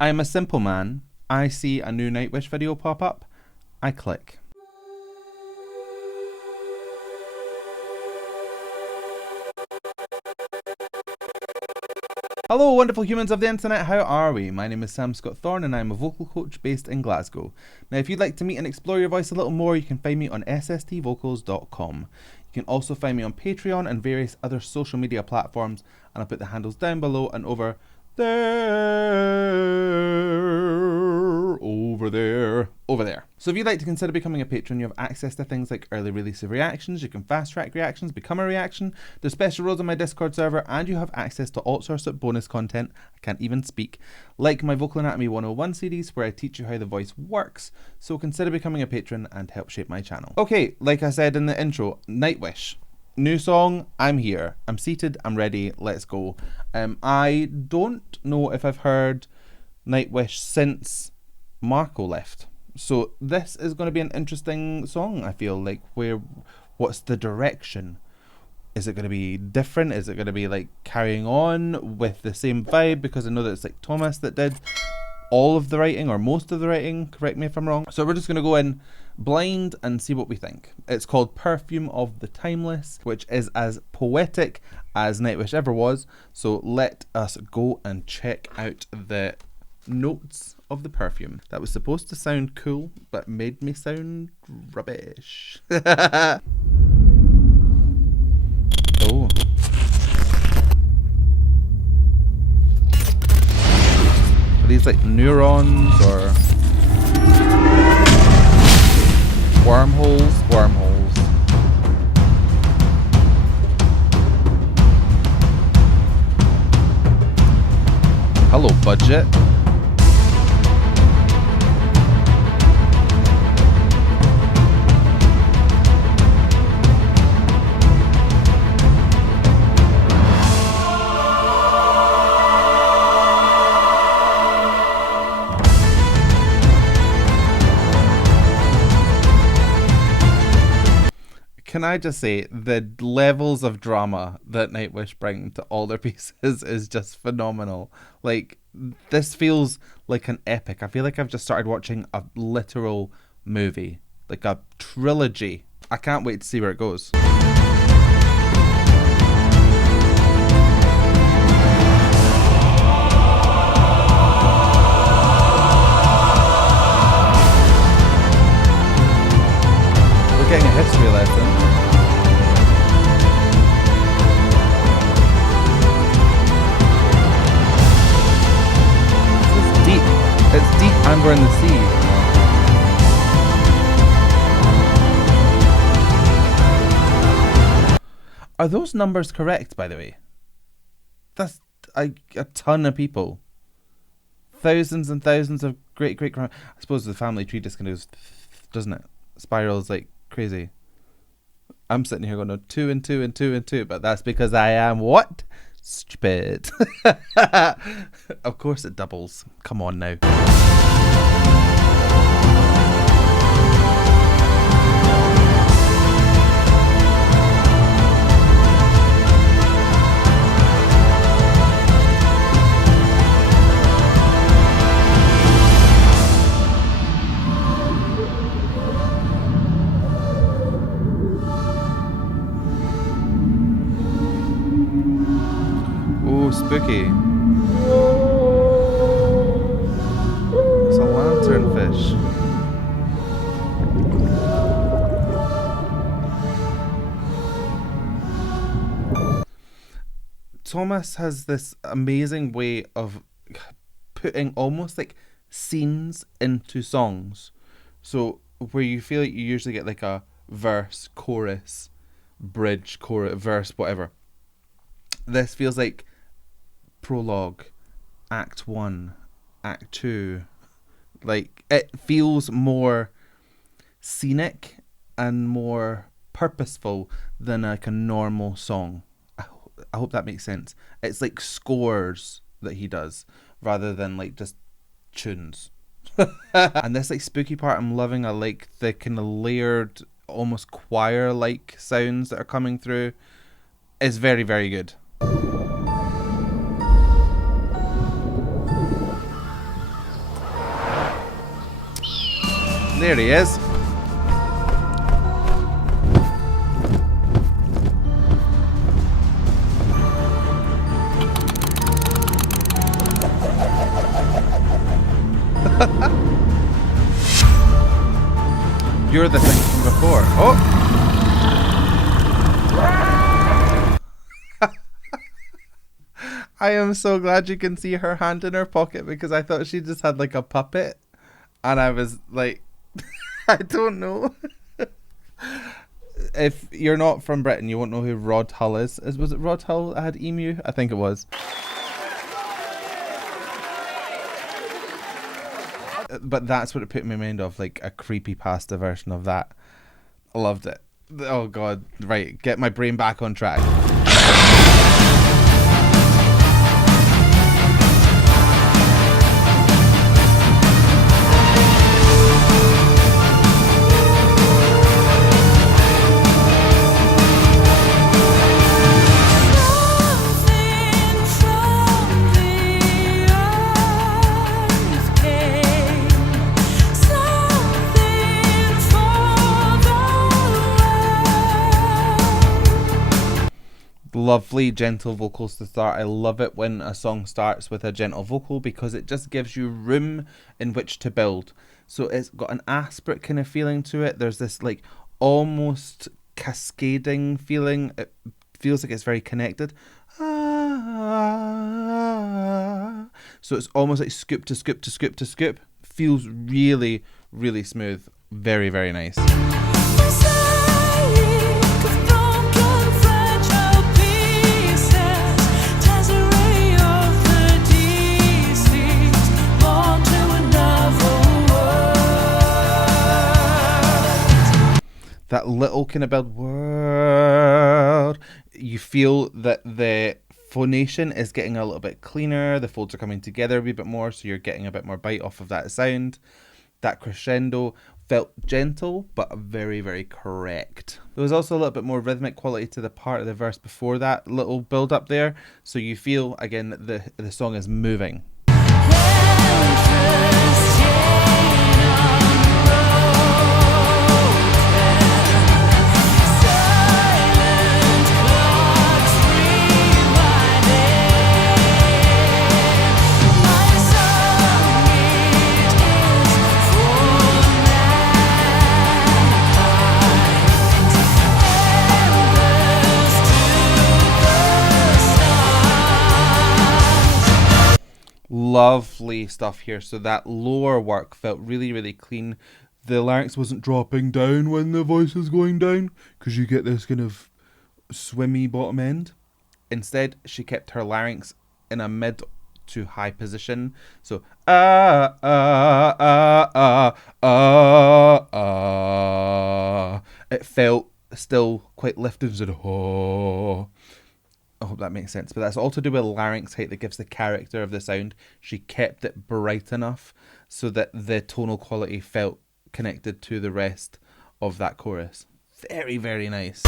I am a simple man. I see a new Nightwish video pop up. I click. Hello wonderful humans of the internet, how are we? My name is Sam Scott-Thorne and I'm a vocal coach based in Glasgow. Now if you'd like to meet and explore your voice a little more, you can find me on sstvocals.com. You can also find me on Patreon and various other social media platforms, and I'll put the handles down below and over there. So if you'd like to consider becoming a patron, you have access to things like early release of reactions, you can fast track reactions, become a reaction, there's special roles on my Discord server, and you have access to all sorts of bonus content, I can't even speak, like my Vocal Anatomy 101 series where I teach you how the voice works. So consider becoming a patron and help shape my channel. Okay, like I said in the intro, Nightwish. New song, I'm here. I'm seated, I'm ready, let's go. I don't know if I've heard Nightwish since Marco left. So this is going to be an interesting song, I feel like. What's the direction? Is it going to be different? Is it going to be like carrying on with the same vibe? Because I know that it's like Thomas that did all of the writing or most of the writing, correct me if I'm wrong. So we're just going to go in blind and see what we think. It's called Perfume of the Timeless, which is as poetic as Nightwish ever was. So let us go and check out the notes of the perfume. That was supposed to sound cool, but made me sound rubbish. Oh. Are these like neurons or wormholes? Wormholes. Hello, budget. Can I just say, the levels of drama that Nightwish bring to all their pieces is just phenomenal. Like, this feels like an epic. I feel like I've just started watching a literal movie, like a trilogy. I can't wait to see where it goes. We're getting a history lesson. It's deep and we're in the sea. Are those numbers correct, by the way? That's a ton of people. Thousands and thousands of great I suppose the family tree just kind of goes, doesn't it? Spirals like crazy. I'm sitting here going, no, 2 and 2 and 2 and 2, but that's because I am what? Stupid. Of course it doubles. Come on now. Oh, spooky. It's a lanternfish. Thomas has this amazing way of putting almost like scenes into songs. So where you feel like you usually get like a verse, chorus, bridge, chorus, verse, whatever. This feels like prologue, act 1, act 2. Like, it feels more scenic and more purposeful than like a normal song. I hope that makes sense. It's like scores that he does rather than like just tunes. And this like spooky part I'm loving. I like the kind of layered, almost choir like sounds that are coming through. It's very, very good. There he is. You're the thing from before. Oh! I am so glad you can see her hand in her pocket, because I thought she just had like a puppet. And I was like, I don't know. If you're not from Britain, you won't know who Rod Hull is. Was it Rod Hull that had Emu? I think it was. But that's what it put in my mind of, like a creepypasta version of that. I loved it. Oh god, right, get my brain back on track. Lovely gentle vocals to start. I love it when a song starts with a gentle vocal, because it just gives you room in which to build. So it's got an aspirate kind of feeling to it. There's this like almost cascading feeling. It feels like it's very connected. So it's almost like scoop to scoop to scoop to scoop. Feels really, really smooth. Very, very nice. That little kind of build world, you feel that the phonation is getting a little bit cleaner, the folds are coming together a wee bit more, so you're getting a bit more bite off of that sound. That crescendo felt gentle but very, very correct. There was also a little bit more rhythmic quality to the part of the verse before that little build up there, so you feel again that the song is moving. Lovely stuff here. So that lower work felt really, really clean. The larynx wasn't dropping down when the voice was going down, because you get this kind of swimmy bottom end. Instead, she kept her larynx in a mid to high position. So it felt still quite lifted instead of oh. I hope that makes sense, but that's all to do with larynx height that gives the character of the sound. She kept it bright enough so that the tonal quality felt connected to the rest of that chorus. Very, very nice.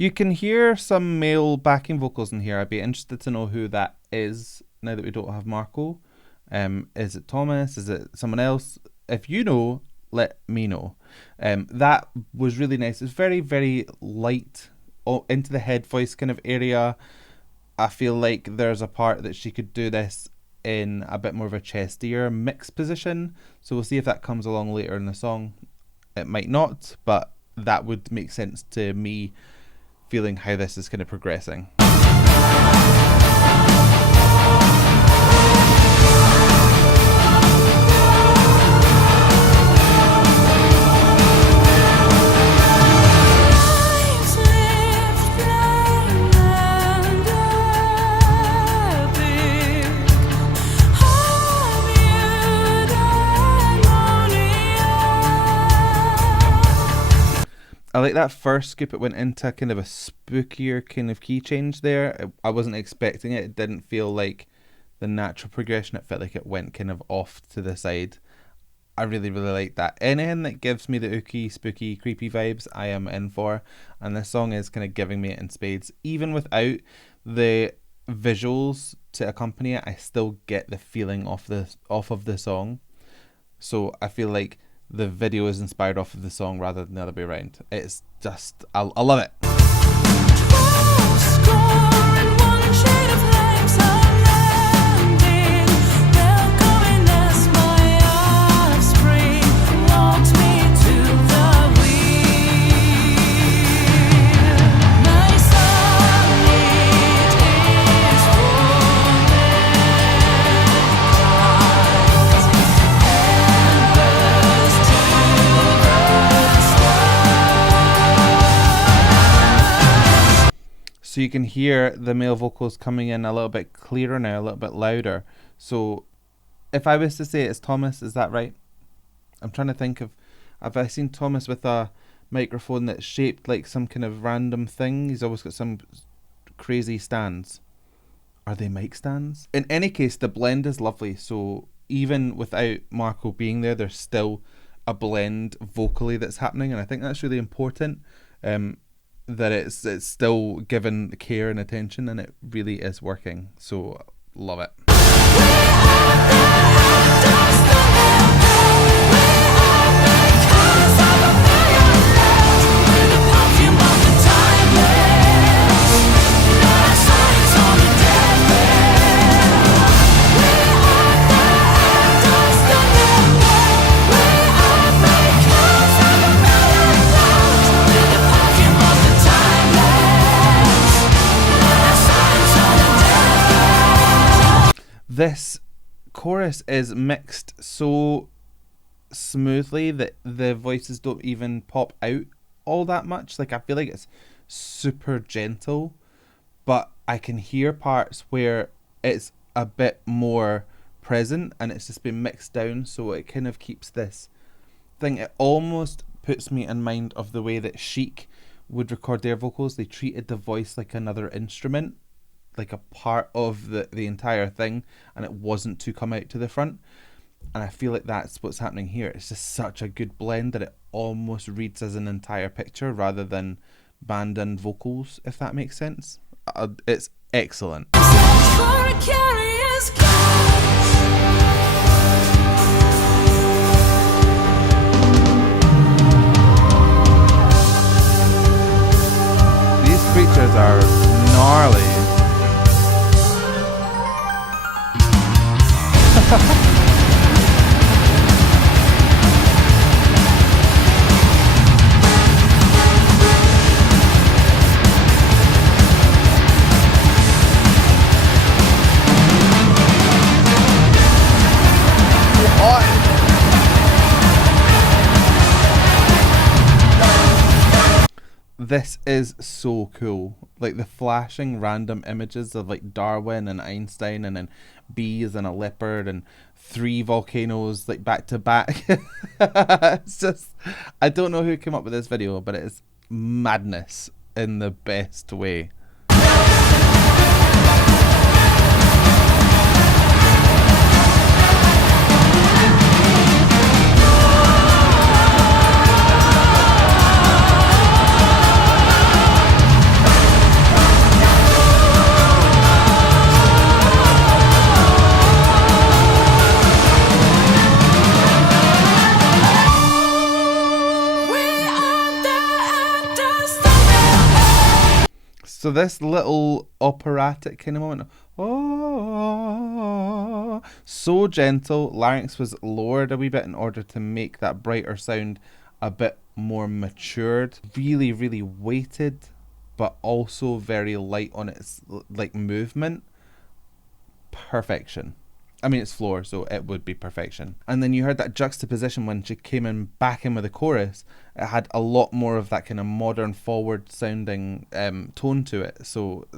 You can hear some male backing vocals in here. I'd be interested to know who that is now that we don't have Marco. Is it Thomas? Is it someone else? If you know, let me know. That was really nice. It's very, very light, into the head voice kind of area. I feel like there's a part that she could do this in a bit more of a chestier mix position. So we'll see if that comes along later in the song. It might not, but that would make sense to me, feeling how this is kind of progressing. I like that first scoop. It went into kind of a spookier kind of key change there. I wasn't expecting it. It didn't feel like the natural progression. It felt like it went kind of off to the side. I really, really like that. Anything that gives me the ooky, spooky, creepy vibes, I am in for. And this song is kind of giving me it in spades. Even without the visuals to accompany it, I still get the feeling off of the song. So I feel like the video is inspired off of the song rather than the other way around. It's just, I love it. So you can hear the male vocals coming in a little bit clearer now, a little bit louder. So if I was to say it's Thomas, is that right? I'm trying to think of, have I seen Thomas with a microphone that's shaped like some kind of random thing? He's always got some crazy stands. Are they mic stands? In any case, the blend is lovely. So even without Marco being there, there's still a blend vocally that's happening. And I think that's really important. That it's still given care and attention, and it really is working. So love it. This chorus is mixed so smoothly that the voices don't even pop out all that much. Like, I feel like it's super gentle, but I can hear parts where it's a bit more present and it's just been mixed down, so it kind of keeps this thing. It almost puts me in mind of the way that Chic would record their vocals. They treated the voice like another instrument, like a part of the entire thing, and it wasn't to come out to the front. And I feel like that's what's happening here. It's just such a good blend that it almost reads as an entire picture rather than band and vocals, if that makes sense. It's excellent. These creatures are gnarly. This is so cool. Like the flashing random images of like Darwin and Einstein and then bees and a leopard and 3 volcanoes like back to back. It's just, I don't know who came up with this video, but it is madness in the best way. So this little operatic kind of moment, oh, so gentle. Larynx was lowered a wee bit in order to make that brighter sound a bit more matured. Really, really weighted, but also very light on its like movement. Perfection. I mean, it's floor, so it would be perfection. And then you heard that juxtaposition when she came in back in with the chorus. It had a lot more of that kind of modern, forward-sounding tone to it. So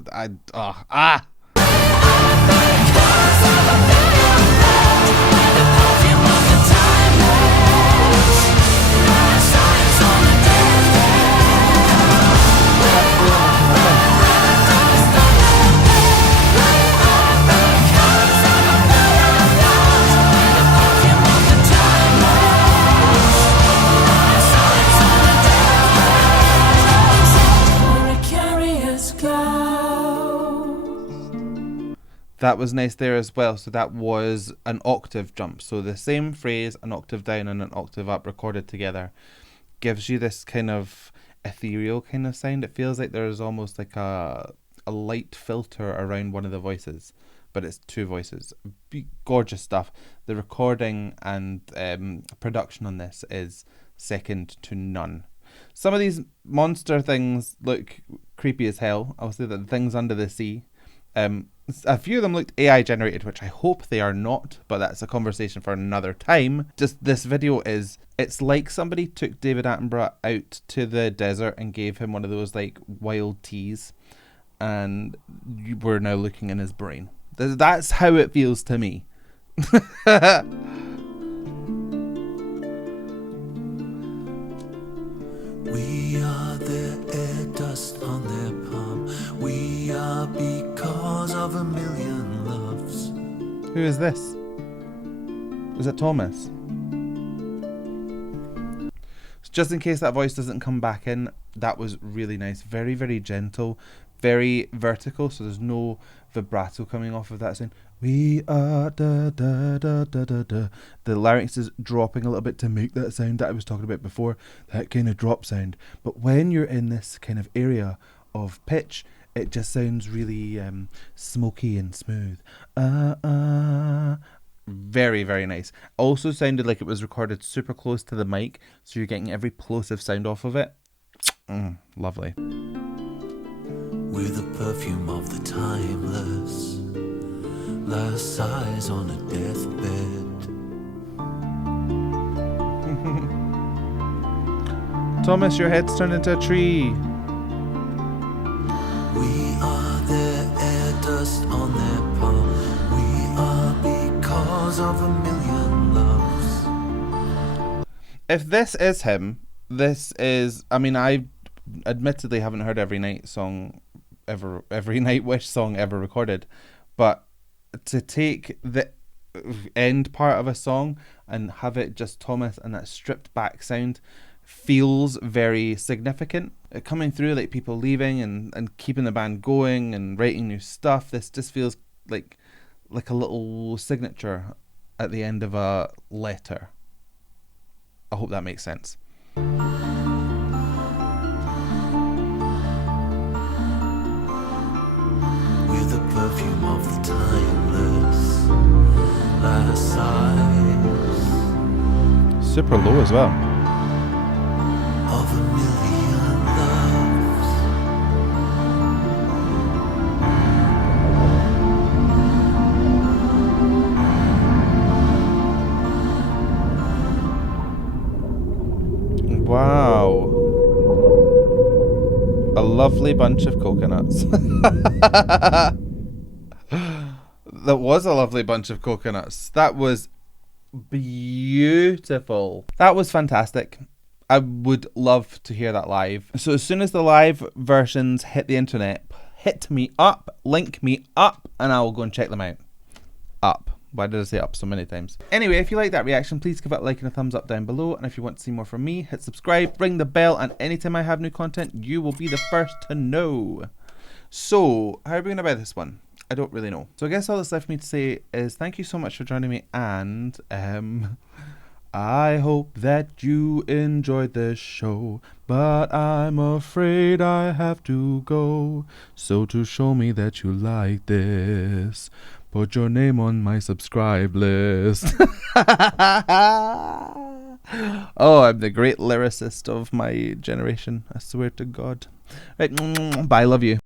That was nice there as well. So that was an octave jump. So the same phrase, an octave down and an octave up recorded together, gives you this kind of ethereal kind of sound. It feels like there's almost like a light filter around one of the voices, but it's two voices. Gorgeous stuff. The recording and production on this is second to none. Some of these monster things look creepy as hell. I'll say that the things under the sea. A few of them looked AI generated, which I hope they are not, but that's a conversation for another time. Just this video it's like somebody took David Attenborough out to the desert and gave him one of those like wild teas, and we're now looking in his brain. That's how it feels to me. We are their air dust on their palm. We are because of a million loves. Who is this? Is it Thomas? Just in case that voice doesn't come back in, that was really nice. Very, very gentle, very vertical, so there's no vibrato coming off of that sound. We are da da da da da da. The larynx is dropping a little bit to make that sound that I was talking about before, that kind of drop sound. But when you're in this kind of area of pitch, it just sounds really smoky and smooth. Very, very nice. Also sounded like it was recorded super close to the mic, so you're getting every plosive sound off of it. Lovely. We're the perfume of the timeless, last sighs on a deathbed. Thomas, your head's turned into a tree. We are their air dust on their palm. We are because of a million loves. If this is him, this is, I mean, I admittedly haven't heard every Nightwish song ever recorded, but to take the end part of a song and have it just Thomas and that stripped back sound feels very significant. Coming through like people leaving and keeping the band going and writing new stuff, this just feels like a little signature at the end of a letter. I hope that makes sense. The perfume of the timeless, last sighs. Super low as well. Of a million loves. Wow. A lovely bunch of coconuts. That was a lovely bunch of coconuts. That was beautiful. That was fantastic. I would love to hear that live. So as soon as the live versions hit the internet, hit me up, link me up, and I will go and check them out. Up. Why did I say up so many times? Anyway, if you like that reaction, please give it a like and a thumbs up down below. And if you want to see more from me, hit subscribe, ring the bell, and anytime I have new content, you will be the first to know. So, how are we going to buy this one? I don't really know. So I guess all that's left for me to say is thank you so much for joining me, and I hope that you enjoyed this show, but I'm afraid I have to go. So to show me that you like this, put your name on my subscribe list. Oh, I'm the great lyricist of my generation. I swear to God. Right, bye, love you.